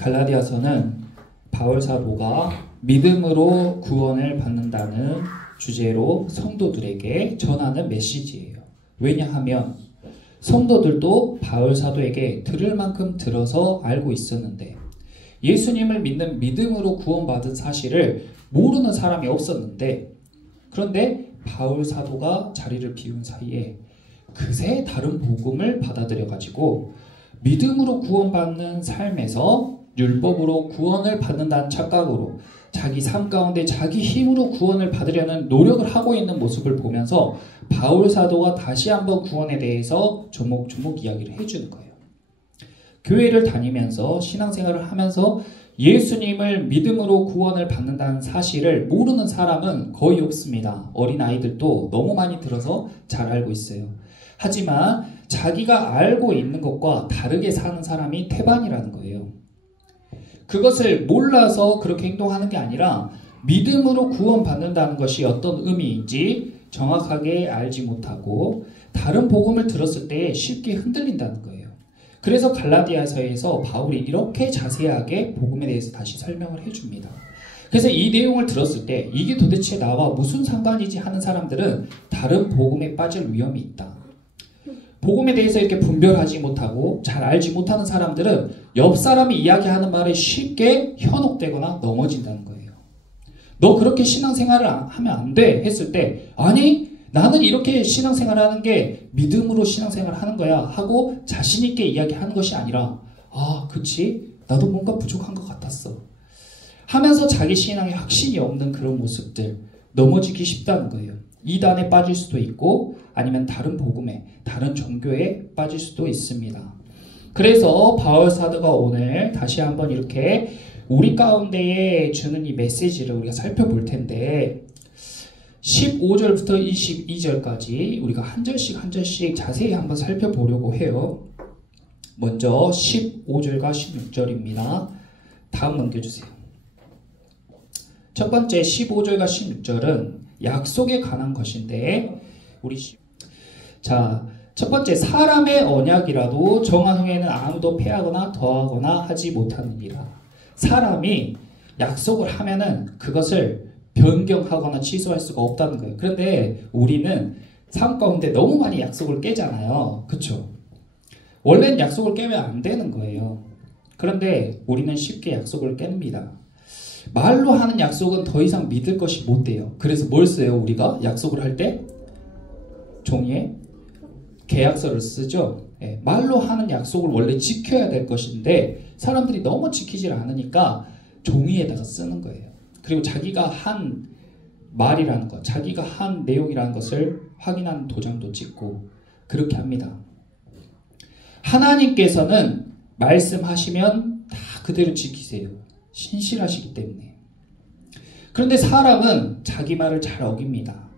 갈라디아서는 바울 사도가 믿음으로 구원을 받는다는 주제로 성도들에게 전하는 메시지예요. 왜냐하면 성도들도 바울 사도에게 들을 만큼 들어서 알고 있었는데 예수님을 믿는 믿음으로 구원받은 사실을 모르는 사람이 없었는데, 그런데 바울 사도가 자리를 비운 사이에 그새 다른 복음을 받아들여 가지고 믿음으로 구원받는 삶에서 율법으로 구원을 받는다는 착각으로 자기 삶 가운데 자기 힘으로 구원을 받으려는 노력을 하고 있는 모습을 보면서 바울 사도가 다시 한번 구원에 대해서 조목조목 이야기를 해주는 거예요. 교회를 다니면서 신앙생활을 하면서 예수님을 믿음으로 구원을 받는다는 사실을 모르는 사람은 거의 없습니다. 어린아이들도 너무 많이 들어서 잘 알고 있어요. 하지만 자기가 알고 있는 것과 다르게 사는 사람이 태반이라는 거예요. 그것을 몰라서 그렇게 행동하는 게 아니라 믿음으로 구원받는다는 것이 어떤 의미인지 정확하게 알지 못하고 다른 복음을 들었을 때 쉽게 흔들린다는 거예요. 그래서 갈라디아서에서 바울이 이렇게 자세하게 복음에 대해서 다시 설명을 해줍니다. 그래서 이 내용을 들었을 때 이게 도대체 나와 무슨 상관이지 하는 사람들은 다른 복음에 빠질 위험이 있다. 복음에 대해서 이렇게 분별하지 못하고 잘 알지 못하는 사람들은 옆 사람이 이야기하는 말에 쉽게 현혹되거나 넘어진다는 거예요. 너 그렇게 신앙생활을 하면 안 돼 했을 때, 아니 나는 이렇게 신앙생활을 하는 게 믿음으로 신앙생활을 하는 거야 하고 자신 있게 이야기하는 것이 아니라, 아 그치 나도 뭔가 부족한 것 같았어 하면서 자기 신앙에 확신이 없는 그런 모습들, 넘어지기 쉽다는 거예요. 이단에 빠질 수도 있고 아니면 다른 복음에, 다른 종교에 빠질 수도 있습니다. 그래서 바울 사도가 오늘 다시 한번 이렇게 우리 가운데에 주는 이 메시지를 우리가 살펴볼 텐데, 15절부터 22절까지 우리가 한 절씩 한 절씩 자세히 한번 살펴보려고 해요. 먼저 15절과 16절입니다. 다음 넘겨주세요. 첫 번째 15절과 16절은 약속에 관한 것인데, 첫 번째, 사람의 언약이라도 정한 후에는 아무도 폐하거나 더하거나 하지 못하느니라. 사람이 약속을 하면은 그것을 변경하거나 취소할 수가 없다는 거예요. 그런데 우리는 삶 가운데 너무 많이 약속을 깨잖아요. 그쵸? 원래는 약속을 깨면 안 되는 거예요. 그런데 우리는 쉽게 약속을 깹니다. 말로 하는 약속은 더 이상 믿을 것이 못 돼요. 그래서 뭘 써요? 우리가 약속을 할 때 종이에 계약서를 쓰죠. 예, 말로 하는 약속을 원래 지켜야 될 것인데 사람들이 너무 지키질 않으니까 종이에다가 쓰는 거예요. 그리고 자기가 한 말이라는 것, 자기가 한 내용이라는 것을 확인하는 도장도 찍고 그렇게 합니다. 하나님께서는 말씀하시면 다 그대로 지키세요. 신실하시기 때문에. 그런데 사람은 자기 말을 잘 어깁니다.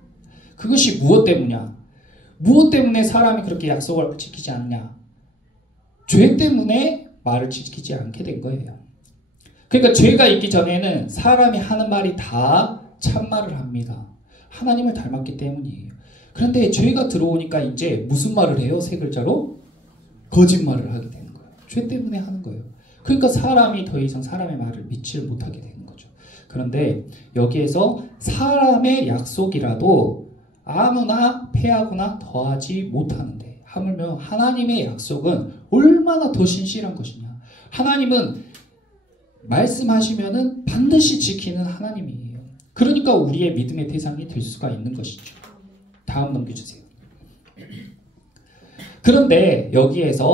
그것이 무엇 때문이냐? 무엇 때문에 사람이 그렇게 약속을 지키지 않냐? 죄 때문에 말을 지키지 않게 된 거예요. 그러니까 죄가 있기 전에는 사람이 하는 말이 다 참말을 합니다. 하나님을 닮았기 때문이에요. 그런데 죄가 들어오니까 이제 무슨 말을 해요? 세 글자로? 거짓말을 하게 되는 거예요. 죄 때문에 하는 거예요. 그러니까 사람이 더 이상 사람의 말을 믿지를 못하게 되는 거죠. 그런데 여기에서 사람의 약속이라도 아무나 폐하거나 더하지 못하는데, 하물며 하나님의 약속은 얼마나 더 신실한 것이냐. 하나님은 말씀하시면은 반드시 지키는 하나님이에요. 그러니까 우리의 믿음의 대상이 될 수가 있는 것이죠. 다음 넘겨주세요. 그런데 여기에서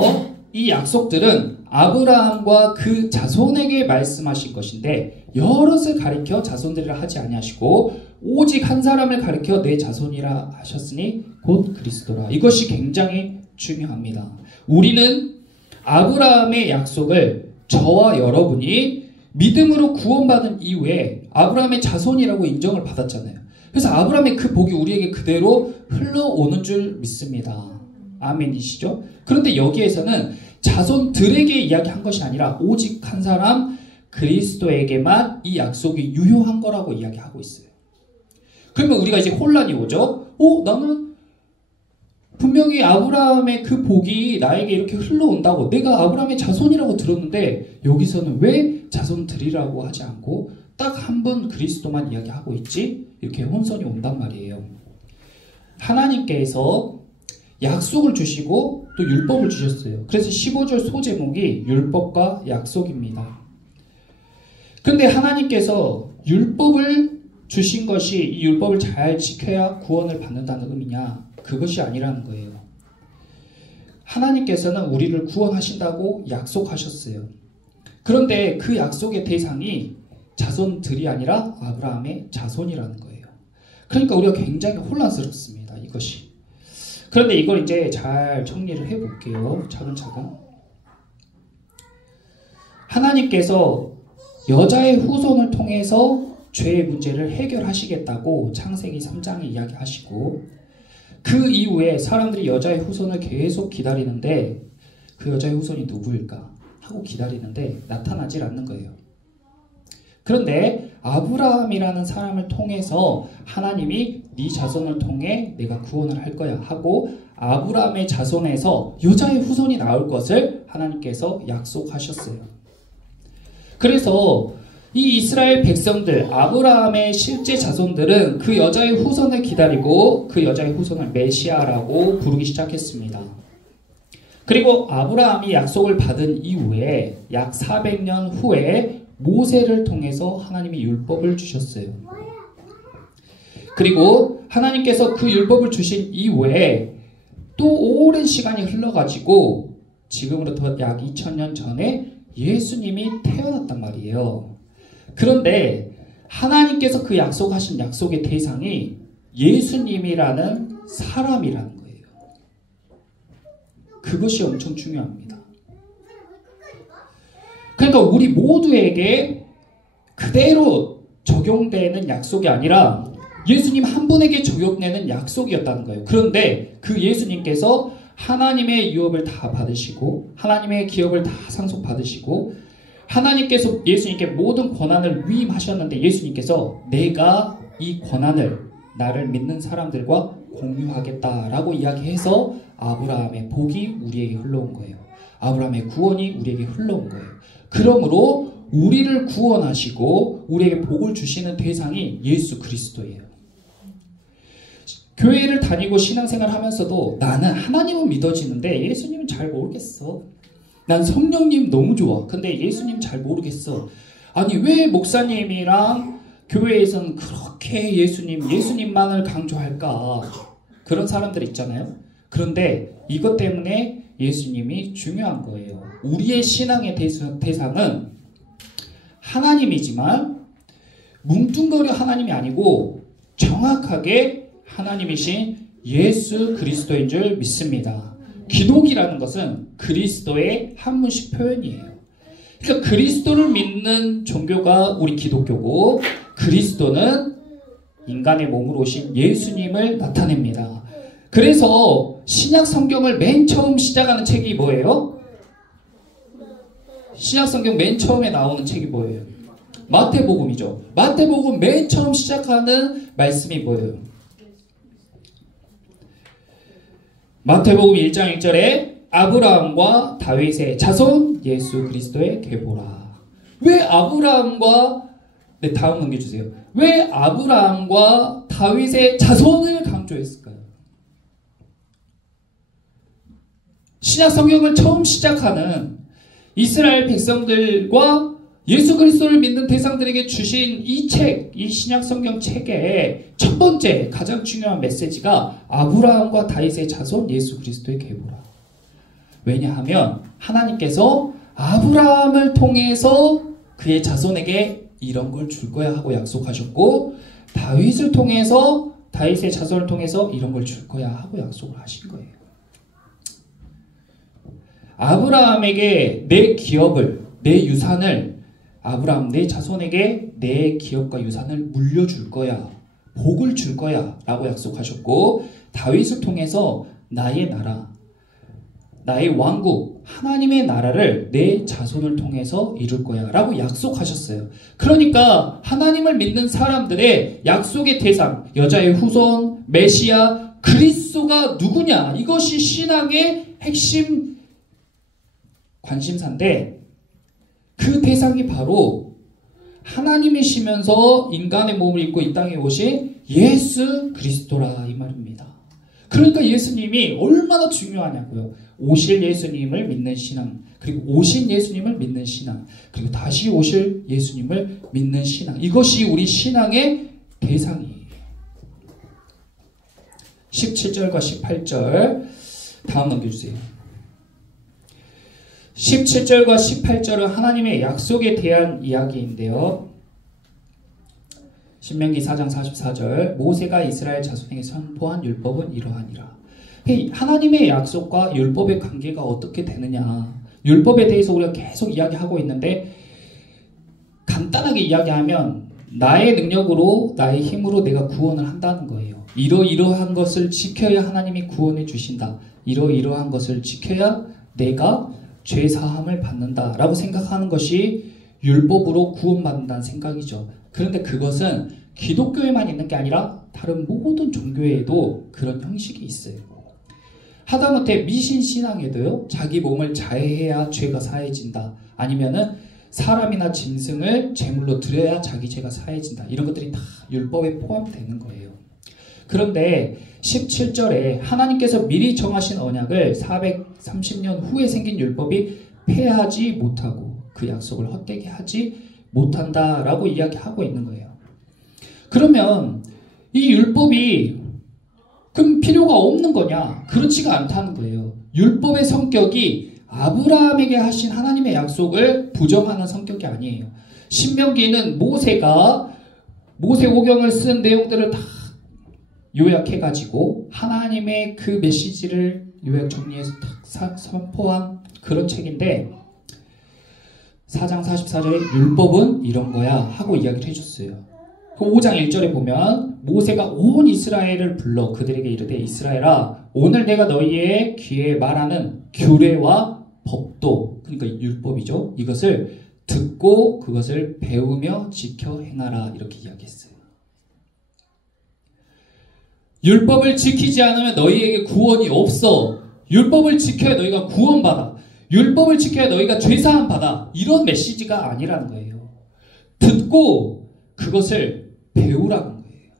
이 약속들은 아브라함과 그 자손에게 말씀하신 것인데 여럿을 가리켜 자손들이라 하지 아니하시고 오직 한 사람을 가리켜 내 자손이라 하셨으니 곧 그리스도라. 이것이 굉장히 중요합니다. 우리는 아브라함의 약속을 저와 여러분이 믿음으로 구원받은 이후에 아브라함의 자손이라고 인정을 받았잖아요. 그래서 아브라함의 그 복이 우리에게 그대로 흘러오는 줄 믿습니다. 아멘이시죠? 그런데 여기에서는 자손들에게 이야기한 것이 아니라 오직 한 사람 그리스도에게만 이 약속이 유효한 거라고 이야기하고 있어요. 그러면 우리가 이제 혼란이 오죠? 나는 분명히 아브라함의 그 복이 나에게 이렇게 흘러온다고 내가 아브라함의 자손이라고 들었는데 여기서는 왜 자손들이라고 하지 않고 딱 한 분 그리스도만 이야기하고 있지? 이렇게 혼선이 온단 말이에요. 하나님께서 약속을 주시고 또 율법을 주셨어요. 그래서 15절 소제목이 율법과 약속입니다. 그런데 하나님께서 율법을 주신 것이 이 율법을 잘 지켜야 구원을 받는다는 의미냐? 그것이 아니라는 거예요. 하나님께서는 우리를 구원하신다고 약속하셨어요. 그런데 그 약속의 대상이 자손들이 아니라 아브라함의 자손이라는 거예요. 그러니까 우리가 굉장히 혼란스럽습니다. 이것이. 그런데 이걸 이제 잘 정리를 해볼게요. 차근차근. 하나님께서 여자의 후손을 통해서 죄의 문제를 해결하시겠다고 창세기 3장에 이야기하시고 그 이후에 사람들이 여자의 후손을 계속 기다리는데 그 여자의 후손이 누구일까 하고 기다리는데 나타나질 않는 거예요. 그런데 아브라함이라는 사람을 통해서 하나님이 네 자손을 통해 내가 구원을 할 거야 하고 아브라함의 자손에서 여자의 후손이 나올 것을 하나님께서 약속하셨어요. 그래서 이 이스라엘 백성들, 아브라함의 실제 자손들은 그 여자의 후손을 기다리고 그 여자의 후손을 메시아라고 부르기 시작했습니다. 그리고 아브라함이 약속을 받은 이후에 약 400년 후에 모세를 통해서 하나님이 율법을 주셨어요. 그리고 하나님께서 그 율법을 주신 이후에 또 오랜 시간이 흘러가지고 지금으로부터 약 2000년 전에 예수님이 태어났단 말이에요. 그런데 하나님께서 그 약속하신 약속의 대상이 예수님이라는 사람이라는 거예요. 그것이 엄청 중요합니다. 그러니까 우리 모두에게 그대로 적용되는 약속이 아니라 예수님 한 분에게 적용되는 약속이었다는 거예요. 그런데 그 예수님께서 하나님의 유업을 다 받으시고 하나님의 기업을 다 상속받으시고 하나님께서 예수님께 모든 권한을 위임하셨는데 예수님께서 내가 이 권한을 나를 믿는 사람들과 공유하겠다라고 이야기해서 아브라함의 복이 우리에게 흘러온 거예요. 아브라함의 구원이 우리에게 흘러온 거예요. 그러므로 우리를 구원하시고 우리에게 복을 주시는 대상이 예수 그리스도예요. 교회를 다니고 신앙생활 하면서도 나는 하나님은 믿어지는데 예수님은 잘 모르겠어. 난 성령님 너무 좋아. 근데 예수님 잘 모르겠어. 아니 왜 목사님이랑 교회에서는 그렇게 예수님만을 강조할까? 그런 사람들 있잖아요. 그런데 이것 때문에 예수님이 중요한 거예요. 우리의 신앙의 대상은 하나님이지만 뭉뚱거려 하나님이 아니고 정확하게 하나님이신 예수 그리스도인 줄 믿습니다. 기독이라는 것은 그리스도의 한문식 표현이에요. 그러니까 그리스도를 믿는 종교가 우리 기독교고 그리스도는 인간의 몸으로 오신 예수님을 나타냅니다. 그래서 신약 성경을 맨 처음 시작하는 책이 뭐예요? 신약 성경 맨 처음에 나오는 책이 뭐예요? 마태복음이죠. 마태복음 맨 처음 시작하는 말씀이 뭐예요? 마태복음 1장 1절에 아브라함과 다윗의 자손 예수 그리스도의 계보라. 왜 아브라함과 다음 넘겨주세요. 왜 아브라함과 다윗의 자손을 강조했을까요? 신약 성경을 처음 시작하는 이스라엘 백성들과 예수 그리스도를 믿는 대상들에게 주신 이 책, 이 신약 성경 책의 첫 번째 가장 중요한 메시지가 아브라함과 다윗의 자손 예수 그리스도의 계보라. 왜냐하면 하나님께서 아브라함을 통해서 그의 자손에게 이런 걸 줄 거야 하고 약속하셨고 다윗을 통해서 다윗의 자손을 통해서 이런 걸 줄 거야 하고 약속을 하신 거예요. 아브라함에게 내 기업을, 내 유산을 아브라함 내 자손에게 내 기업과 유산을 물려줄 거야. 복을 줄 거야 라고 약속하셨고 다윗을 통해서 나의 나라, 나의 왕국, 하나님의 나라를 내 자손을 통해서 이룰 거야 라고 약속하셨어요. 그러니까 하나님을 믿는 사람들의 약속의 대상, 여자의 후손, 메시아, 그리스도가 누구냐? 이것이 신앙의 핵심 관심사인데 그 대상이 바로 하나님이시면서 인간의 몸을 입고 이 땅에 오신 예수 그리스도라 이 말입니다. 그러니까 예수님이 얼마나 중요하냐고요. 오실 예수님을 믿는 신앙, 그리고 오신 예수님을 믿는 신앙, 그리고 다시 오실 예수님을 믿는 신앙. 이것이 우리 신앙의 대상이에요. 17절과 18절 다음 넘겨주세요. 17절과 18절은 하나님의 약속에 대한 이야기인데요. 신명기 4장 44절 모세가 이스라엘 자손에게 선포한 율법은 이러하니라. 하나님의 약속과 율법의 관계가 어떻게 되느냐. 율법에 대해서 우리가 계속 이야기하고 있는데 간단하게 이야기하면 나의 능력으로 나의 힘으로 내가 구원을 한다는 거예요. 이러이러한 것을 지켜야 하나님이 구원해 주신다. 이러이러한 것을 지켜야 내가 죄사함을 받는다라고 생각하는 것이 율법으로 구원받는다는 생각이죠. 그런데 그것은 기독교에만 있는 게 아니라 다른 모든 종교에도 그런 형식이 있어요. 하다못해 미신신앙에도요. 자기 몸을 자해해야 죄가 사해진다. 아니면은 사람이나 짐승을 제물로 드려야 자기 죄가 사해진다. 이런 것들이 다 율법에 포함되는 거예요. 그런데 17절에 하나님께서 미리 정하신 언약을 430년 후에 생긴 율법이 폐하지 못하고 그 약속을 헛되게 하지 못한다라고 이야기하고 있는 거예요. 그러면 이 율법이 그럼 필요가 없는 거냐? 그렇지가 않다는 거예요. 율법의 성격이 아브라함에게 하신 하나님의 약속을 부정하는 성격이 아니에요. 신명기는 모세가 모세오경을 쓴 내용들을 다 요약해가지고 하나님의 그 메시지를 요약 정리해서 딱 선포한 그런 책인데 4장 44절에 율법은 이런 거야 하고 이야기를 해줬어요. 5장 1절에 보면 모세가 온 이스라엘을 불러 그들에게 이르되 이스라엘아 오늘 내가 너희의 귀에 말하는 규례와 법도 그러니까 율법이죠. 이것을 듣고 그것을 배우며 지켜 행하라 이렇게 이야기했어요. 율법을 지키지 않으면 너희에게 구원이 없어. 율법을 지켜야 너희가 구원받아. 율법을 지켜야 너희가 죄사함 받아. 이런 메시지가 아니라는 거예요. 듣고 그것을 배우라는 거예요.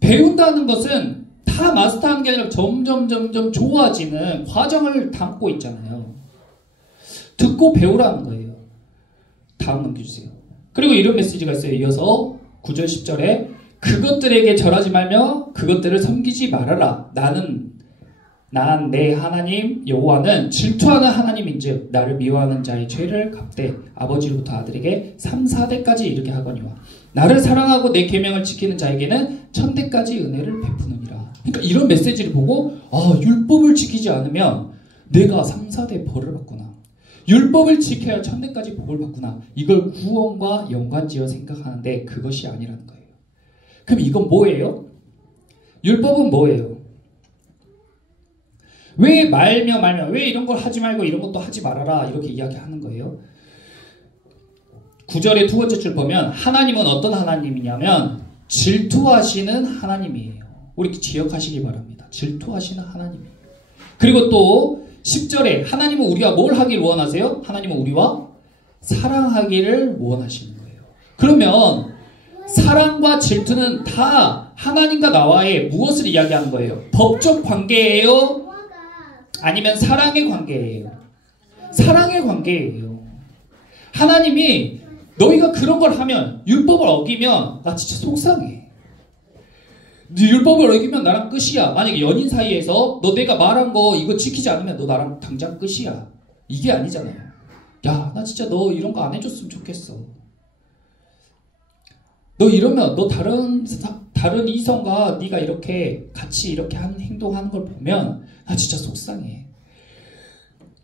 배운다는 것은 다 마스터하는 게 아니라 점점 좋아지는 과정을 담고 있잖아요. 듣고 배우라는 거예요. 다음 넘겨주세요. 그리고 이런 메시지가 있어요. 이어서 9절 10절에 그것들에게 절하지 말며 그것들을 섬기지 말아라. 난 내 하나님 여호와는 질투하는 하나님인즉 나를 미워하는 자의 죄를 갚되 아버지로부터 아들에게 3, 4대까지 이르게 하거니와 나를 사랑하고 내 계명을 지키는 자에게는 1000대까지 은혜를 베푸느니라. 그러니까 이런 메시지를 보고 율법을 지키지 않으면 내가 3, 4대 벌을 받구나. 율법을 지켜야 1000대까지 복을 받구나. 이걸 구원과 연관지어 생각하는데 그것이 아니라는 거예요. 그럼 이건 뭐예요? 율법은 뭐예요? 왜 말며 왜 이런 걸 하지 말고 이런 것도 하지 말아라 이렇게 이야기하는 거예요. 9절의 두 번째 줄 보면 하나님은 어떤 하나님이냐면 질투하시는 하나님이에요. 우리 기억하시기 바랍니다. 질투하시는 하나님이에요. 그리고 또 10절에 하나님은 우리와 뭘 하기를 원하세요? 하나님은 우리와 사랑하기를 원하시는 거예요. 그러면 사랑과 질투는 다 하나님과 나와의 무엇을 이야기하는 거예요? 법적 관계예요? 아니면 사랑의 관계예요? 사랑의 관계예요. 하나님이 너희가 그런 걸 하면 율법을 어기면 나 진짜 속상해. 네 율법을 어기면 나랑 끝이야. 만약에 연인 사이에서 너 내가 말한 거 이거 지키지 않으면 너 나랑 당장 끝이야. 이게 아니잖아요. 야, 나 진짜 너 이런 거 안 해줬으면 좋겠어. 너 이러면 너 다른 이성과 네가 이렇게 같이 이렇게 하는 행동하는 걸 보면 나 진짜 속상해.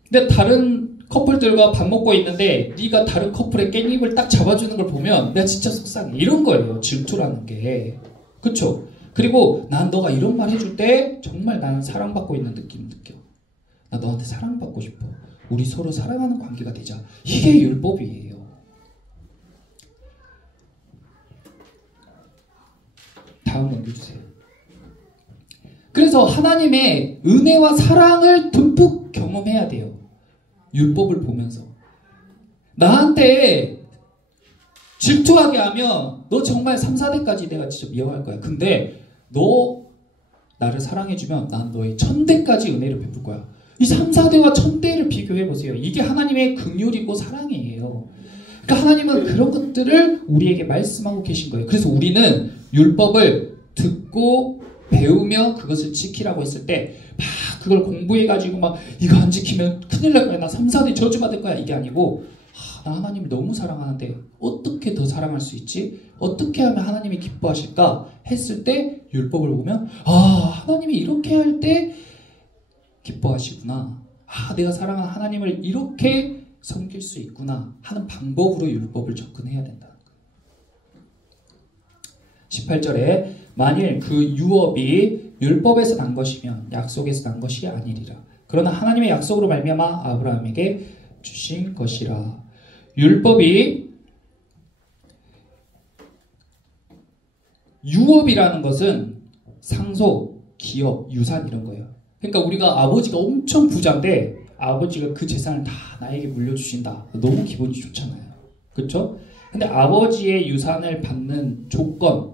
근데 다른 커플들과 밥 먹고 있는데 네가 다른 커플의 깻잎을 딱 잡아주는 걸 보면 내가 진짜 속상해. 이런 거예요. 질투라는 게. 그쵸? 그리고 난 너가 이런 말 해줄 때 정말 나는 사랑받고 있는 느낌 느껴. 나 너한테 사랑받고 싶어. 우리 서로 사랑하는 관계가 되자. 이게 율법이에요. 다음 넘겨주세요. 그래서 하나님의 은혜와 사랑을 듬뿍 경험해야 돼요. 율법을 보면서. 나한테 질투하게 하면 너 정말 3, 4대까지 내가 진짜 미워할 거야. 근데 너 나를 사랑해주면 난 너의 1000대까지 은혜를 베풀 거야. 이 3, 4대와 1000대를 비교해보세요. 이게 하나님의 긍휼이고 사랑이에요. 그러니까 하나님은 그런 것들을 우리에게 말씀하고 계신 거예요. 그래서 우리는 율법을 듣고 배우며 그것을 지키라고 했을 때 막 그걸 공부해가지고 막 이거 안 지키면 큰일 날 거야. 나 3, 4대 저주받을 거야. 이게 아니고 나 하나님을 너무 사랑하는데 어떻게 더 사랑할 수 있지? 어떻게 하면 하나님이 기뻐하실까? 했을 때 율법을 보면 하나님이 이렇게 할 때 기뻐하시구나. 내가 사랑하는 하나님을 이렇게 섬길 수 있구나 하는 방법으로 율법을 접근해야 된다는 거예요. 18절에 만일 그 유업이 율법에서 난 것이면 약속에서 난 것이 아니리라. 그러나 하나님의 약속으로 말미암아 아브라함에게 주신 것이라. 율법이 유업이라는 것은 상속, 기업, 유산 이런 거예요. 그러니까 우리가 아버지가 엄청 부자인데 아버지가 그 재산을 다 나에게 물려주신다. 너무 기분이 좋잖아요. 그렇죠? 근데 아버지의 유산을 받는 조건,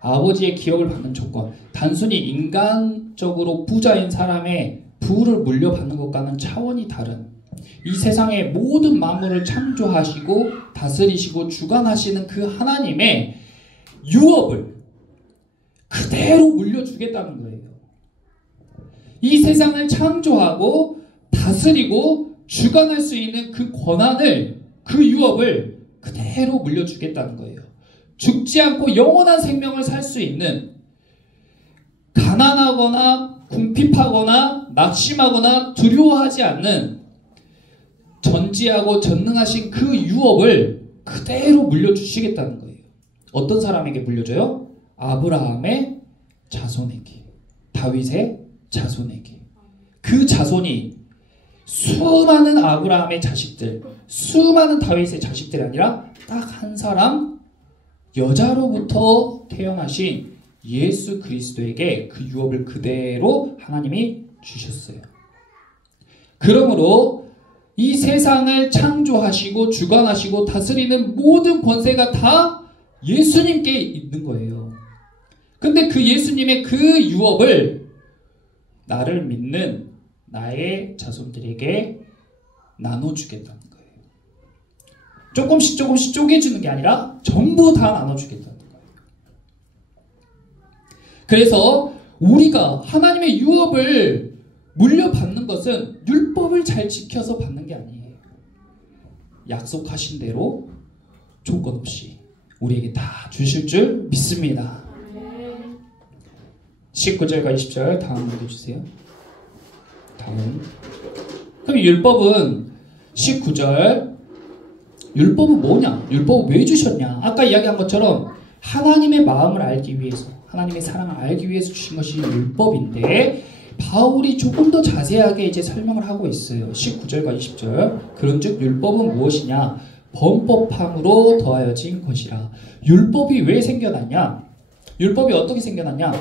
아버지의 기업을 받는 조건, 단순히 인간적으로 부자인 사람의 부를 물려받는 것과는 차원이 다른 이 세상의 모든 만물을 창조하시고 다스리시고 주관하시는 그 하나님의 유업을 그대로 물려주겠다는 거예요. 이 세상을 창조하고 다스리고 주관할 수 있는 그 권한을, 그 유업을 그대로 물려주겠다는 거예요. 죽지 않고 영원한 생명을 살 수 있는, 가난하거나 궁핍하거나 낙심하거나 두려워하지 않는 전지하고 전능하신 그 유업을 그대로 물려주시겠다는 거예요. 어떤 사람에게 물려줘요? 아브라함의 자손에게, 다윗의 자손에게. 그 자손이 수많은 아브라함의 자식들, 수많은 다윗의 자식들이 아니라 딱 한 사람, 여자로부터 태어나신 예수 그리스도에게 그 유업을 그대로 하나님이 주셨어요. 그러므로 이 세상을 창조하시고 주관하시고 다스리는 모든 권세가 다 예수님께 있는 거예요. 근데 그 예수님의 그 유업을 나를 믿는 나의 자손들에게 나눠주겠다는 거예요. 조금씩 조금씩 쪼개주는 게 아니라 전부 다 나눠주겠다는 거예요. 그래서 우리가 하나님의 유업을 물려받는 것은 율법을 잘 지켜서 받는 게 아니에요. 약속하신 대로 조건 없이 우리에게 다 주실 줄 믿습니다. 19절과 20절 다음 읽어주세요. 다음. 그럼 율법은 19절, 율법은 뭐냐? 율법은 왜 주셨냐? 아까 이야기한 것처럼 하나님의 마음을 알기 위해서, 하나님의 사랑을 알기 위해서 주신 것이 율법인데, 바울이 조금 더 자세하게 이제 설명을 하고 있어요. 19절과 20절. 그런즉 율법은 무엇이냐? 범법함으로 더하여진 것이라. 율법이 왜 생겨났냐? 율법이 어떻게 생겨났냐?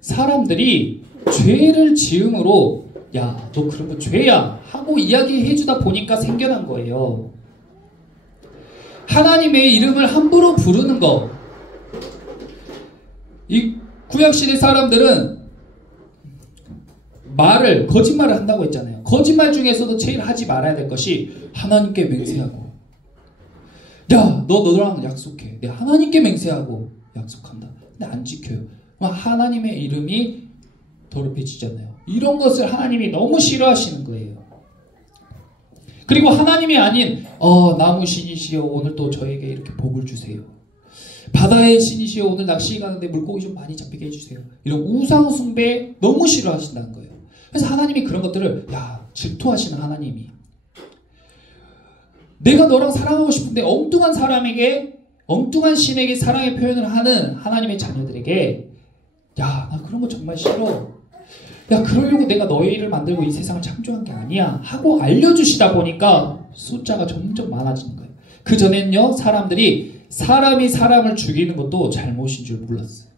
사람들이 죄를 지음으로 야, 너 그런 거 죄야 하고 이야기해주다 보니까 생겨난 거예요. 하나님의 이름을 함부로 부르는 거. 이 구약시대 사람들은 거짓말을 한다고 했잖아요. 거짓말 중에서도 제일 하지 말아야 될 것이 하나님께 맹세하고, 야, 너랑 약속해. 내가 하나님께 맹세하고 약속한다. 근데 안 지켜요. 하나님의 이름이 더럽혀지잖아요. 이런 것을 하나님이 너무 싫어하시는 거예요. 그리고 하나님이 아닌 나무 신이시여 오늘 또 저에게 이렇게 복을 주세요. 바다의 신이시여 오늘 낚시 가는데 물고기 좀 많이 잡히게 해주세요. 이런 우상 숭배 너무 싫어하신다는 거예요. 그래서 하나님이 그런 것들을 질투하시는 하나님이, 내가 너랑 사랑하고 싶은데 엉뚱한 사람에게, 엉뚱한 신에게 사랑의 표현을 하는 하나님의 자녀들에게 야, 나 그런 거 정말 싫어. 야, 그러려고 내가 너희를 만들고 이 세상을 창조한 게 아니야 하고 알려주시다 보니까 숫자가 점점 많아지는 거예요. 그전엔요, 사람들이 사람이 사람을 죽이는 것도 잘못인 줄 몰랐어요.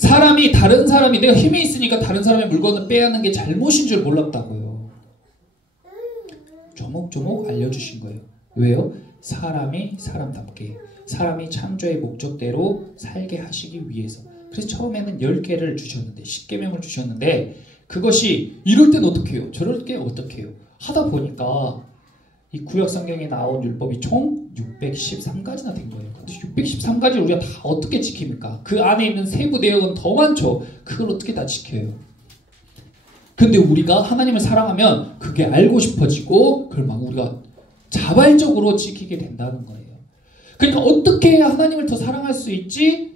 다른 사람이 내가 힘이 있으니까 다른 사람의 물건을 빼앗는 게 잘못인 줄 몰랐다고요. 조목조목 알려주신 거예요. 왜요? 사람이 사람답게, 사람이 창조의 목적대로 살게 하시기 위해서. 그래서 처음에는 10개를 주셨는데, 10계명을 주셨는데, 그것이 이럴 땐 어떻게 해요? 저럴 때 어떻게 해요? 하다 보니까 이 구약 성경에 나온 율법이 총 613가지나 된 거예요. 근데 613가지를 우리가 다 어떻게 지킵니까? 그 안에 있는 세부 내용은 더 많죠. 그걸 어떻게 다 지켜요? 근데 우리가 하나님을 사랑하면 그게 알고 싶어지고 그걸 막 우리가 자발적으로 지키게 된다는 거예요. 그러니까 어떻게 해야 하나님을 더 사랑할 수 있지?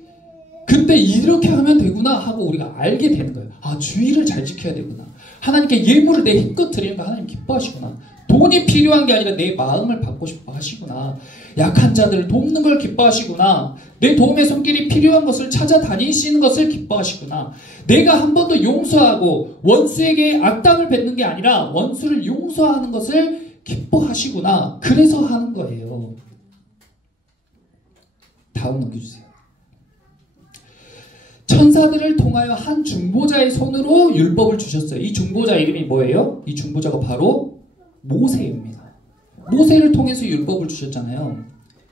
그때 이렇게 하면 되구나 하고 우리가 알게 되는 거예요. 아, 주의를 잘 지켜야 되구나. 하나님께 예물을 내 힘껏 드리니까 하나님 기뻐하시구나. 돈이 필요한 게 아니라 내 마음을 받고 싶어 하시구나. 약한 자들을 돕는 걸 기뻐하시구나. 내 도움의 손길이 필요한 것을 찾아다니시는 것을 기뻐하시구나. 내가 한 번 더 용서하고 원수에게 악당을 뱉는 게 아니라 원수를 용서하는 것을 기뻐하시구나. 그래서 하는 거예요. 다음 넘겨주세요. 천사들을 통하여 한 중보자의 손으로 율법을 주셨어요. 이 중보자 이름이 뭐예요? 이 중보자가 바로 모세입니다. 모세를 통해서 율법을 주셨잖아요.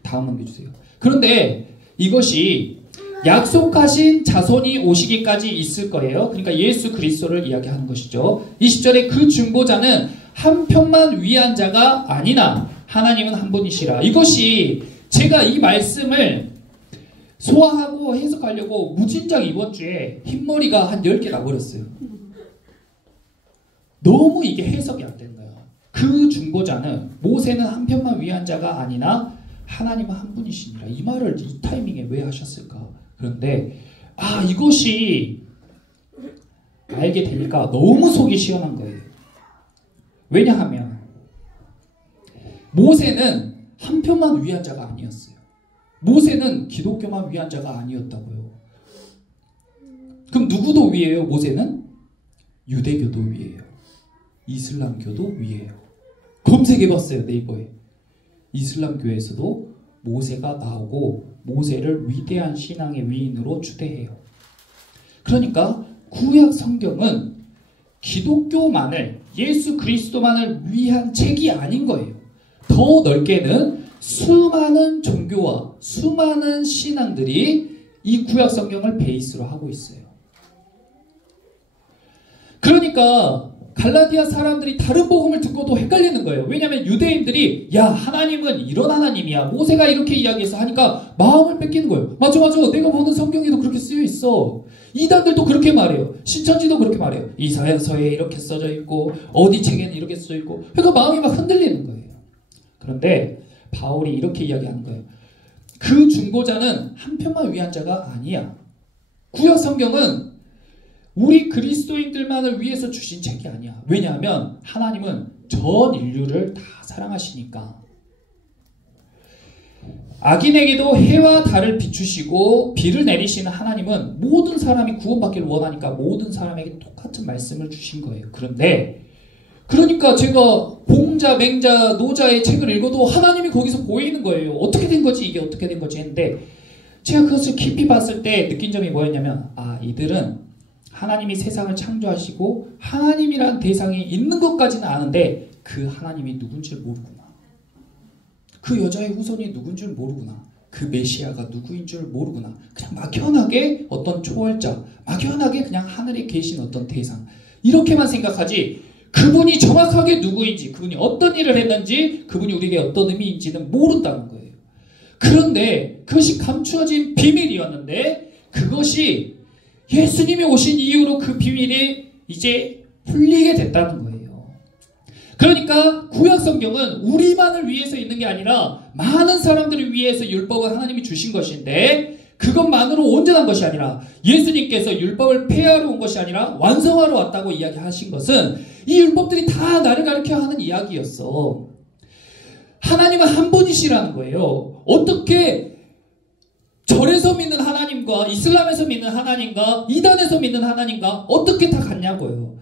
다음 넘겨주세요. 그런데 이것이 약속하신 자손이 오시기까지 있을 거예요. 그러니까 예수 그리스도를 이야기하는 것이죠. 20절에 그 중보자는 한 편만 위한 자가 아니나 하나님은 한 분이시라. 이것이 제가 이 말씀을 소화하고 해석하려고 무진장 이번 주에 흰머리가 한 10개 나버렸어요. 너무 이게 해석이 안 되는 거예요. 그 중보자는 모세는 한 편만 위한 자가 아니나 하나님은 한 분이시니라. 이 말을 이 타이밍에 왜 하셨을까? 그런데 이것이 알게 되니까 너무 속이 시원한 거예요. 왜냐하면 모세는 한 편만 위한 자가 아니었어요. 모세는 기독교만 위한 자가 아니었다고요. 그럼 누구도 위해요? 모세는? 유대교도 위해요. 이슬람교도 위해요. 검색해봤어요. 네이버에. 이슬람교에서도 모세가 나오고 모세를 위대한 신앙의 위인으로 추대해요. 그러니까 구약 성경은 기독교만을, 예수 그리스도만을 위한 책이 아닌 거예요. 더 넓게는 수많은 종교와 수많은 신앙들이 이 구약 성경을 베이스로 하고 있어요. 그러니까 갈라디아 사람들이 다른 복음을 듣고도 헷갈리는 거예요. 왜냐하면 유대인들이 야, 하나님은 이런 하나님이야, 모세가 이렇게 이야기해서 하니까 마음을 뺏기는 거예요. 맞아, 내가 보는 성경에도 그렇게 쓰여 있어. 이단들도 그렇게 말해요. 신천지도 그렇게 말해요. 이사야서에 이렇게 써져 있고 어디 책에는 이렇게 써져 있고. 그러니까 마음이 막 흔들리는 거예요. 그런데 바울이 이렇게 이야기하는 거예요. 그 중보자는 한 편만 위한 자가 아니야. 구약 성경은 우리 그리스도인들만을 위해서 주신 책이 아니야. 왜냐하면 하나님은 전 인류를 다 사랑하시니까. 악인에게도 해와 달을 비추시고 비를 내리시는 하나님은 모든 사람이 구원받기를 원하니까 모든 사람에게 똑같은 말씀을 주신 거예요. 그러니까 제가 봉자, 맹자, 노자의 책을 읽어도 하나님이 거기서 보이는 거예요. 어떻게 된 거지? 이게 어떻게 된 거지? 했는데 제가 그것을 깊이 봤을 때 느낀 점이 뭐였냐면 이들은 하나님이 세상을 창조하시고 하나님이란 대상이 있는 것까지는 아는데 그 하나님이 누군지를 모르구나. 그 여자의 후손이 누군지를 모르구나. 그 메시아가 누구인 줄 모르구나. 그냥 막연하게 어떤 초월자, 막연하게 그냥 하늘에 계신 어떤 대상, 이렇게만 생각하지 그분이 정확하게 누구인지, 그분이 어떤 일을 했는지, 그분이 우리에게 어떤 의미인지는 모른다는 거예요. 그런데 그것이 감추어진 비밀이었는데 그것이 예수님이 오신 이후로 그 비밀이 이제 풀리게 됐다는 거예요. 그러니까 구약 성경은 우리만을 위해서 있는 게 아니라 많은 사람들을 위해서 율법을 하나님이 주신 것인데 그것만으로 온전한 것이 아니라 예수님께서 율법을 폐하러 온 것이 아니라 완성하러 왔다고 이야기하신 것은 이 율법들이 다 나를 가르쳐 하는 이야기였어. 하나님은 한 분이시라는 거예요. 어떻게 절에서 믿는 하나님과 이슬람에서 믿는 하나님과 이단에서 믿는 하나님과 어떻게 다 같냐고요.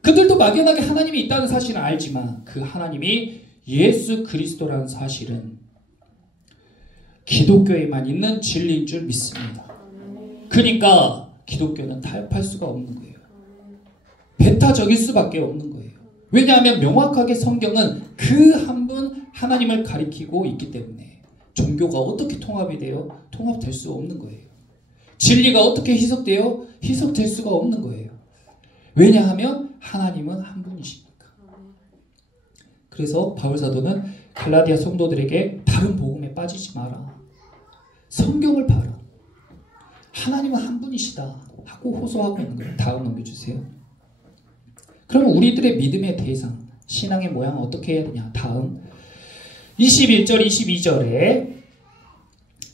그들도 막연하게 하나님이 있다는 사실은 알지만 그 하나님이 예수 그리스도라는 사실은 기독교에만 있는 진리인 줄 믿습니다. 그러니까 기독교는 타협할 수가 없는 거예요. 배타적일 수밖에 없는 거예요. 왜냐하면 명확하게 성경은 그 한 분 하나님을 가리키고 있기 때문에 종교가 어떻게 통합이 돼요? 통합될 수 없는 거예요. 진리가 어떻게 희석돼요? 희석될 수가 없는 거예요. 왜냐하면 하나님은 한 분이시니까. 그래서 바울사도는 갈라디아 성도들에게 다른 복음에 빠지지 마라. 성경을 봐라. 하나님은 한 분이시다 하고 호소하고 있는 거예요. 다음 넘겨주세요. 그러면 우리들의 믿음의 대상, 신앙의 모양은 어떻게 해야 되냐? 다음 21절, 22절에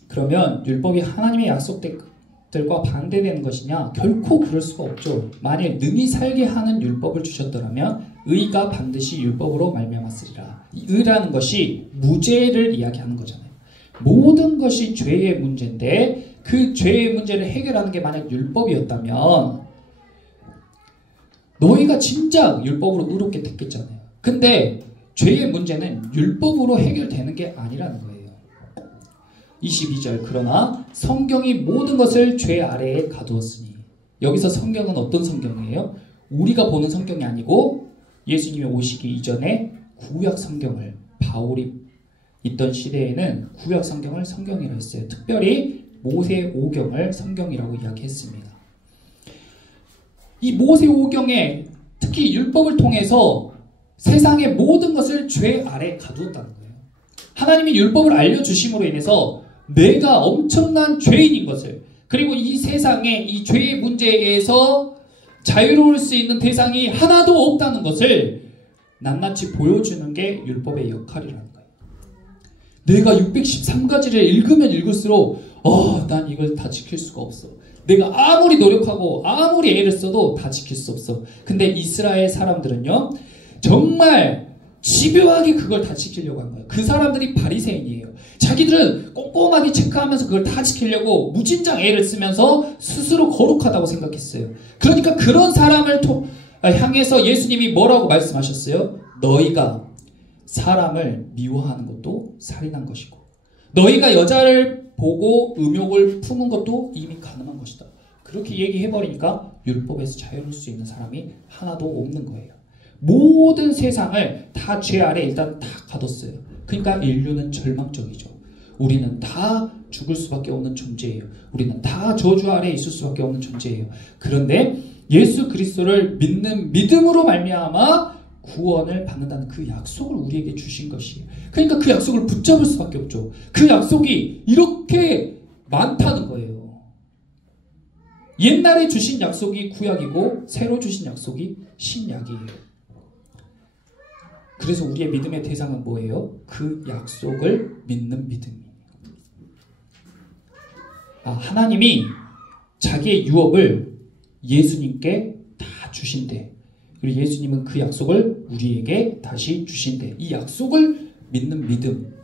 그러면 율법이 하나님의 약속들과 반대되는 것이냐? 결코 그럴 수가 없죠. 만일 능히 살게 하는 율법을 주셨더라면 의가 반드시 율법으로 말미암았으리라. 이 의라는 것이 무죄를 이야기하는 거잖아요. 모든 것이 죄의 문제인데 그 죄의 문제를 해결하는 게 만약 율법이었다면 너희가 진작 율법으로 의롭게 됐겠잖아요. 근데 죄의 문제는 율법으로 해결되는 게 아니라는 거예요. 22절 그러나 성경이 모든 것을 죄 아래에 가두었으니 여기서 성경은 어떤 성경이에요? 우리가 보는 성경이 아니고 예수님이 오시기 이전에 구약 성경을 바울이 있던 시대에는 구약 성경을 성경이라고 했어요. 특별히 모세오경을 성경이라고 이야기했습니다. 이 모세오경에 특히 율법을 통해서 세상의 모든 것을 죄 아래 가두었다는 거예요. 하나님이 율법을 알려주심으로 인해서 내가 엄청난 죄인인 것을 그리고 이 세상에 이 죄의 문제에서 자유로울 수 있는 대상이 하나도 없다는 것을 낱낱이 보여주는 게 율법의 역할이라는 거예요. 내가 613가지를 읽으면 읽을수록 난 이걸 다 지킬 수가 없어. 내가 아무리 노력하고 아무리 애를 써도 다 지킬 수 없어. 근데 이스라엘 사람들은요 정말 집요하게 그걸 다 지키려고 한 거예요. 그 사람들이 바리새인이에요. 자기들은 꼼꼼하게 체크하면서 그걸 다 지키려고 무진장 애를 쓰면서 스스로 거룩하다고 생각했어요. 그러니까 그런 사람을 향해서 예수님이 뭐라고 말씀하셨어요? 너희가 사람을 미워하는 것도 살인한 것이고 너희가 여자를 보고 음욕을 품은 것도 이미 가늠한 것이다. 그렇게 얘기해버리니까 율법에서 자유로울 수 있는 사람이 하나도 없는 거예요. 모든 세상을 다 죄 아래 일단 다 가뒀어요. 그러니까 인류는 절망적이죠. 우리는 다 죽을 수밖에 없는 존재예요. 우리는 다 저주 아래 있을 수밖에 없는 존재예요. 그런데 예수 그리스도를 믿는 믿음으로 말미암아 구원을 받는다는 그 약속을 우리에게 주신 것이에요. 그러니까 그 약속을 붙잡을 수밖에 없죠. 그 약속이 이렇게 많다는 거예요. 옛날에 주신 약속이 구약이고 새로 주신 약속이 신약이에요. 그래서 우리의 믿음의 대상은 뭐예요? 그 약속을 믿는 믿음이에요. 하나님이 자기의 유업을 예수님께 다 주신대. 그리고 예수님은 그 약속을 우리에게 다시 주신대. 이 약속을 믿는 믿음.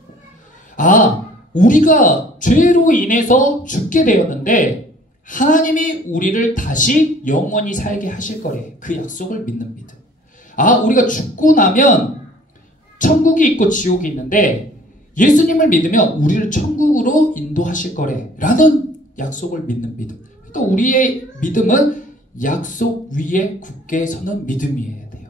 우리가 죄로 인해서 죽게 되었는데 하나님이 우리를 다시 영원히 살게 하실 거래. 그 약속을 믿는 믿음. 우리가 죽고 나면 천국이 있고 지옥이 있는데 예수님을 믿으면 우리를 천국으로 인도하실 거래 라는 약속을 믿는 믿음. 그러니까 우리의 믿음은 약속 위에 굳게 서는 믿음이어야 돼요.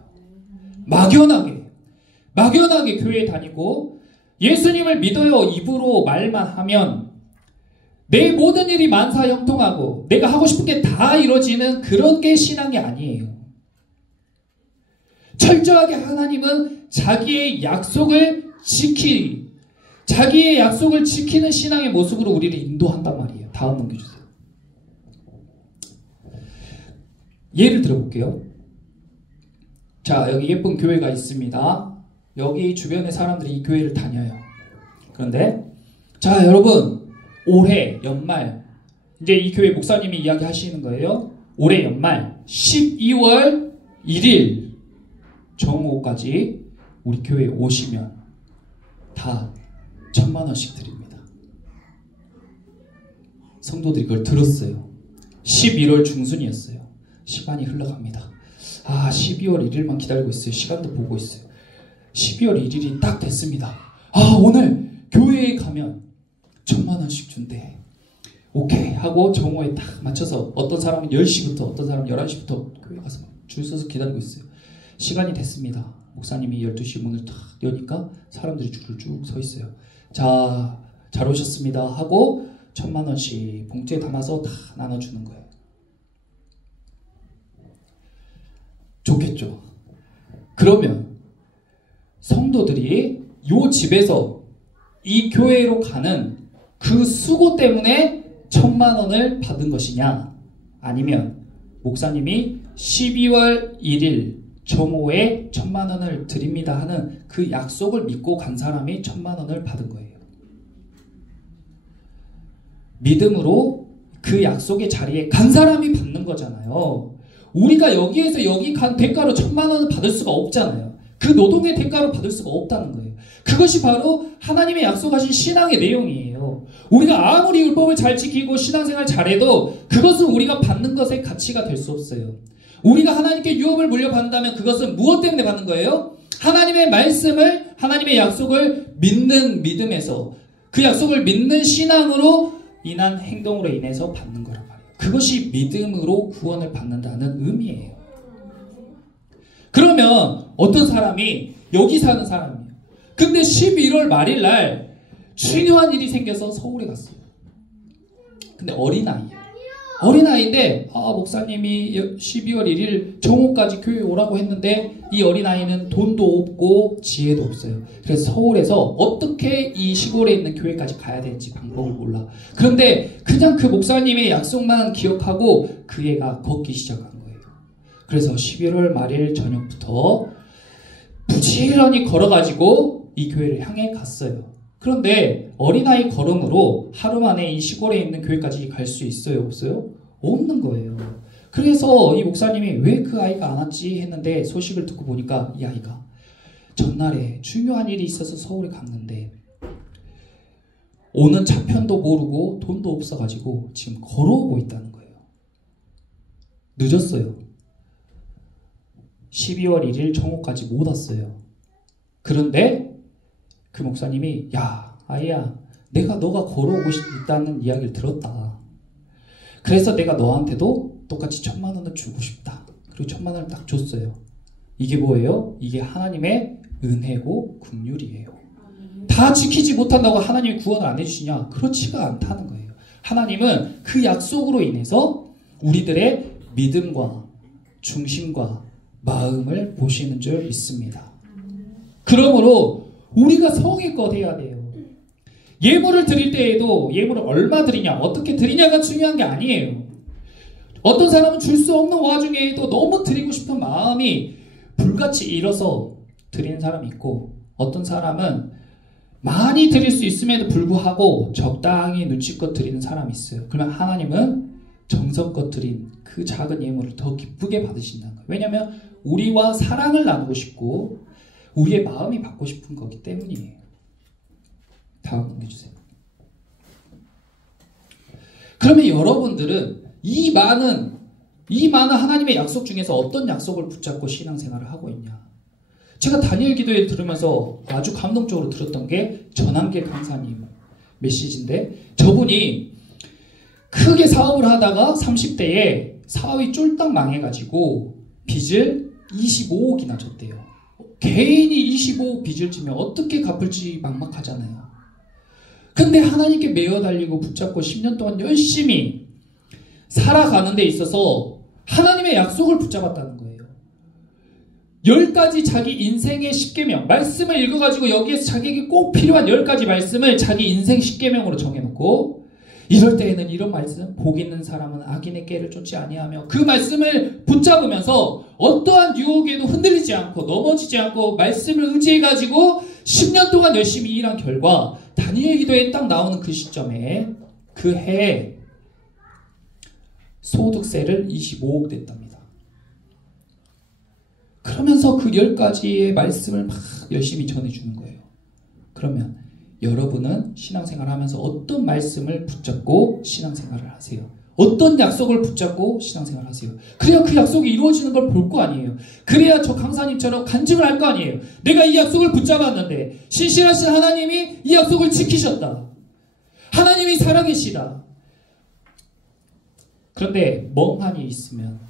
막연하게 교회에 다니고 예수님을 믿어요 입으로 말만 하면 내 모든 일이 만사형통하고 내가 하고 싶은 게 다 이루어지는 그런 게 신앙이 아니에요. 철저하게 하나님은 자기의 약속을 지키는 신앙의 모습으로 우리를 인도한단 말이에요. 다음 넘겨주세요. 예를 들어볼게요. 자, 여기 예쁜 교회가 있습니다. 여기 주변의 사람들이 이 교회를 다녀요. 그런데 자, 여러분 올해 연말 이제 이 교회 목사님이 이야기하시는 거예요. 올해 연말 12월 1일 정오까지 우리 교회에 오시면 다 1,000,000원씩 드립니다. 성도들이 그걸 들었어요. 11월 중순이었어요. 시간이 흘러갑니다. 12월 1일만 기다리고 있어요. 시간도 보고 있어요. 12월 1일이 딱 됐습니다. 오늘 교회에 가면 1,000,000원씩 준대. 오케이 하고 정오에 딱 맞춰서 어떤 사람은 10시부터 어떤 사람은 11시부터 교회 가서 줄 서서 기다리고 있어요. 시간이 됐습니다. 목사님이 12시 문을 탁 여니까 사람들이 줄을 쭉 서 있어요. 자, 잘 오셨습니다 하고 1,000만 원씩 봉투에 담아서 다 나눠주는 거예요. 좋겠죠. 그러면 성도들이 요 집에서 이 교회로 가는 그 수고 때문에 1,000만 원을 받은 것이냐, 아니면 목사님이 12월 1일 정오에 1,000만 원을 드립니다 하는 그 약속을 믿고 간 사람이 1,000만 원을 받은 거예요. 믿음으로 그 약속의 자리에 간 사람이 받는 거잖아요. 우리가 여기에서 여기 간 대가로 1,000만 원을 받을 수가 없잖아요. 그 노동의 대가로 받을 수가 없다는 거예요. 그것이 바로 하나님의 약속하신 신앙의 내용이에요. 우리가 아무리 율법을 잘 지키고 신앙생활 잘해도 그것은 우리가 받는 것의 가치가 될 수 없어요. 우리가 하나님께 유업을 물려받는다면 그것은 무엇 때문에 받는 거예요? 하나님의 말씀을, 하나님의 약속을 믿는 믿음에서, 그 약속을 믿는 신앙으로 인한 행동으로 인해서 받는 거란 말이에요. 그것이 믿음으로 구원을 받는다는 의미예요. 그러면 어떤 사람이 여기 사는 사람이에요. 근데 11월 말일 날 중요한 일이 생겨서 서울에 갔어요. 근데 어린아이예요. 어린아이인데 목사님이 12월 1일 정오까지 교회에 오라고 했는데 이 어린아이는 돈도 없고 지혜도 없어요. 그래서 서울에서 어떻게 이 시골에 있는 교회까지 가야 될지 방법을 몰라. 그런데 그냥 그 목사님의 약속만 기억하고 그 애가 걷기 시작한 거예요. 그래서 11월 말일 저녁부터 부지런히 걸어가지고 이 교회를 향해 갔어요. 그런데 어린아이 걸음으로 하루 만에 이 시골에 있는 교회까지 갈 수 있어요? 없어요? 없는 거예요. 그래서 이 목사님이 왜 그 아이가 안 왔지 했는데 소식을 듣고 보니까 이 아이가 전날에 중요한 일이 있어서 서울에 갔는데 오는 차편도 모르고 돈도 없어가지고 지금 걸어오고 있다는 거예요. 늦었어요. 12월 1일 정오까지 못 왔어요. 그런데 그 목사님이 야 아이야 내가 너가 걸어오고 있다는 이야기를 들었다. 그래서 내가 너한테도 똑같이 1,000만 원을 주고 싶다. 그리고 1,000만 원을 딱 줬어요. 이게 뭐예요? 이게 하나님의 은혜고 긍휼이에요. 다 지키지 못한다고 하나님이 구원을 안 해주시냐? 그렇지가 않다는 거예요. 하나님은 그 약속으로 인해서 우리들의 믿음과 중심과 마음을 보시는 줄 믿습니다. 그러므로 우리가 성의껏 해야 돼요. 예물을 드릴 때에도 예물을 얼마 드리냐, 어떻게 드리냐가 중요한 게 아니에요. 어떤 사람은 줄 수 없는 와중에도 너무 드리고 싶은 마음이 불같이 일어서 드리는 사람이 있고, 어떤 사람은 많이 드릴 수 있음에도 불구하고 적당히 눈치껏 드리는 사람이 있어요. 그러면 하나님은 정성껏 드린 그 작은 예물을 더 기쁘게 받으신다는 거예요. 왜냐하면 우리와 사랑을 나누고 싶고 우리의 마음이 받고 싶은 거기 때문이에요. 다음 넘겨주세요. 그러면 여러분들은 이 많은 하나님의 약속 중에서 어떤 약속을 붙잡고 신앙생활을 하고 있냐? 제가 다니엘 기도회 들으면서 아주 감동적으로 들었던 게 전한길 강사님 메시지인데, 저분이 크게 사업을 하다가 30대에 사업이 쫄딱 망해가지고 빚을 25억이나 졌대요. 개인이 25억 빚을 지면 어떻게 갚을지 막막하잖아요. 근데 하나님께 매어 달리고 붙잡고 10년 동안 열심히 살아가는 데 있어서 하나님의 약속을 붙잡았다는 거예요. 10가지 자기 인생의 10계명 말씀을 읽어가지고 여기에서 자기에게 꼭 필요한 10가지 말씀을 자기 인생 10계명으로 정해놓고, 이럴 때에는 이런 말씀, 복 있는 사람은 악인의 꾀를 쫓지 아니하며, 그 말씀을 붙잡으면서 어떠한 유혹에도 흔들리지 않고 넘어지지 않고 말씀을 의지해가지고 10년 동안 열심히 일한 결과 다니엘 기도에 딱 나오는 그 시점에 그 해에 소득세를 25억 냈답니다. 그러면서 그 10가지의 말씀을 막 열심히 전해주는 거예요. 그러면 여러분은 신앙생활을 하면서 어떤 말씀을 붙잡고 신앙생활을 하세요? 어떤 약속을 붙잡고 신앙생활을 하세요? 그래야 그 약속이 이루어지는 걸 볼 거 아니에요. 그래야 저 강사님처럼 간증을 할 거 아니에요. 내가 이 약속을 붙잡았는데 신실하신 하나님이 이 약속을 지키셨다. 하나님이 살아계시다. 그런데 멍하니 있으면,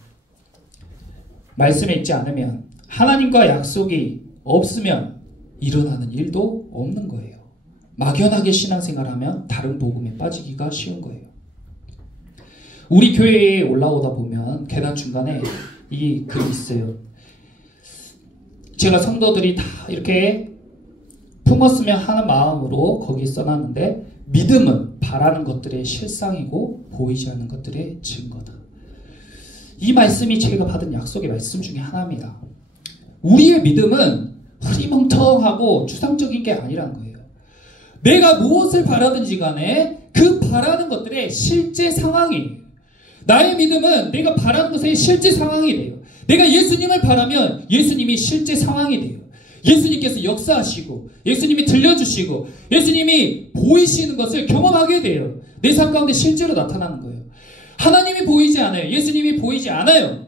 말씀에 있지 않으면, 하나님과 약속이 없으면 일어나는 일도 없는 거예요. 막연하게 신앙생활하면 다른 복음에 빠지기가 쉬운 거예요. 우리 교회에 올라오다 보면 계단 중간에 이 글이 있어요. 제가 성도들이 다 이렇게 품었으면 하는 마음으로 거기에 써놨는데, 믿음은 바라는 것들의 실상이고 보이지 않는 것들의 증거다. 이 말씀이 제가 받은 약속의 말씀 중에 하나입니다. 우리의 믿음은 흐리멍텅하고 추상적인 게 아니라는 거예요. 내가 무엇을 바라든지 간에 그 바라는 것들의 실제 상황이에요. 나의 믿음은 내가 바라는 것의 실제 상황이 돼요. 내가 예수님을 바라면 예수님이 실제 상황이 돼요. 예수님께서 역사하시고, 예수님이 들려주시고, 예수님이 보이시는 것을 경험하게 돼요. 내 삶 가운데 실제로 나타나는 거예요. 하나님이 보이지 않아요. 예수님이 보이지 않아요.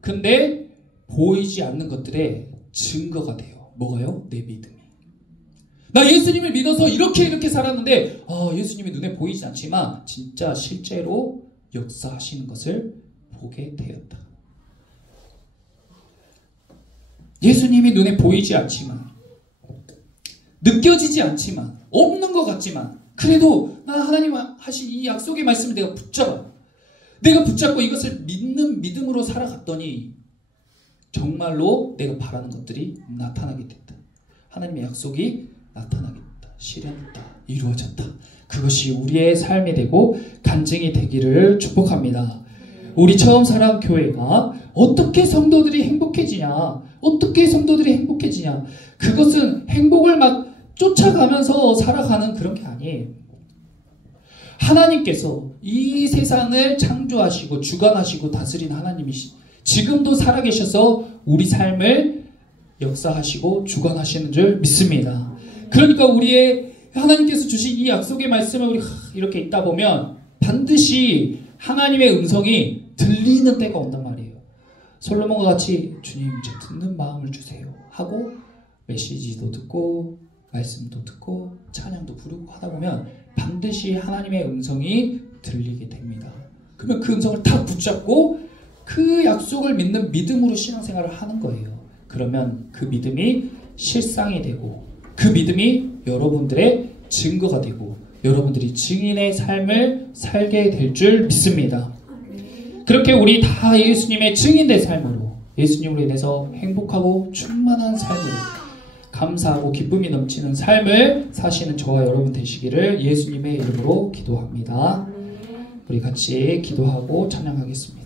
근데 보이지 않는 것들의 증거가 돼요. 뭐가요? 내 믿음이. 나 예수님을 믿어서 이렇게 살았는데 예수님이 눈에 보이지 않지만 진짜 실제로 역사하시는 것을 보게 되었다. 예수님이 눈에 보이지 않지만, 느껴지지 않지만, 없는 것 같지만, 그래도 나 하나님 하신 이 약속의 말씀을 내가 붙잡아. 내가 붙잡고 이것을 믿는 믿음으로 살아갔더니 정말로 내가 바라는 것들이 나타나게 됐다. 하나님의 약속이 나타나게 됐다. 실현했다. 이루어졌다. 그것이 우리의 삶이 되고 간증이 되기를 축복합니다. 우리 처음 살아온 교회가 어떻게 성도들이 행복해지냐? 어떻게 성도들이 행복해지냐? 그것은 행복을 막 쫓아가면서 살아가는 그런 게 아니에요. 하나님께서 이 세상을 창조하시고 주관하시고 다스린 하나님이시, 지금도 살아계셔서 우리 삶을 역사하시고 주관하시는 줄 믿습니다. 그러니까 우리의 하나님께서 주신 이 약속의 말씀을 우리 이렇게 있다 보면 반드시 하나님의 음성이 들리는 때가 온단 말이에요. 솔로몬과 같이 주님 이제 듣는 마음을 주세요 하고 메시지도 듣고 말씀도 듣고 찬양도 부르고 하다 보면 반드시 하나님의 음성이 들리게 됩니다. 그러면 그 음성을 다 붙잡고 그 약속을 믿는 믿음으로 신앙생활을 하는 거예요. 그러면 그 믿음이 실상이 되고 그 믿음이 여러분들의 증거가 되고 여러분들이 증인의 삶을 살게 될 줄 믿습니다. 그렇게 우리 다 예수님의 증인된 삶으로, 예수님으로 인해서 행복하고 충만한 삶으로, 감사하고 기쁨이 넘치는 삶을 사시는 저와 여러분 되시기를 예수님의 이름으로 기도합니다. 우리 같이 기도하고 찬양하겠습니다.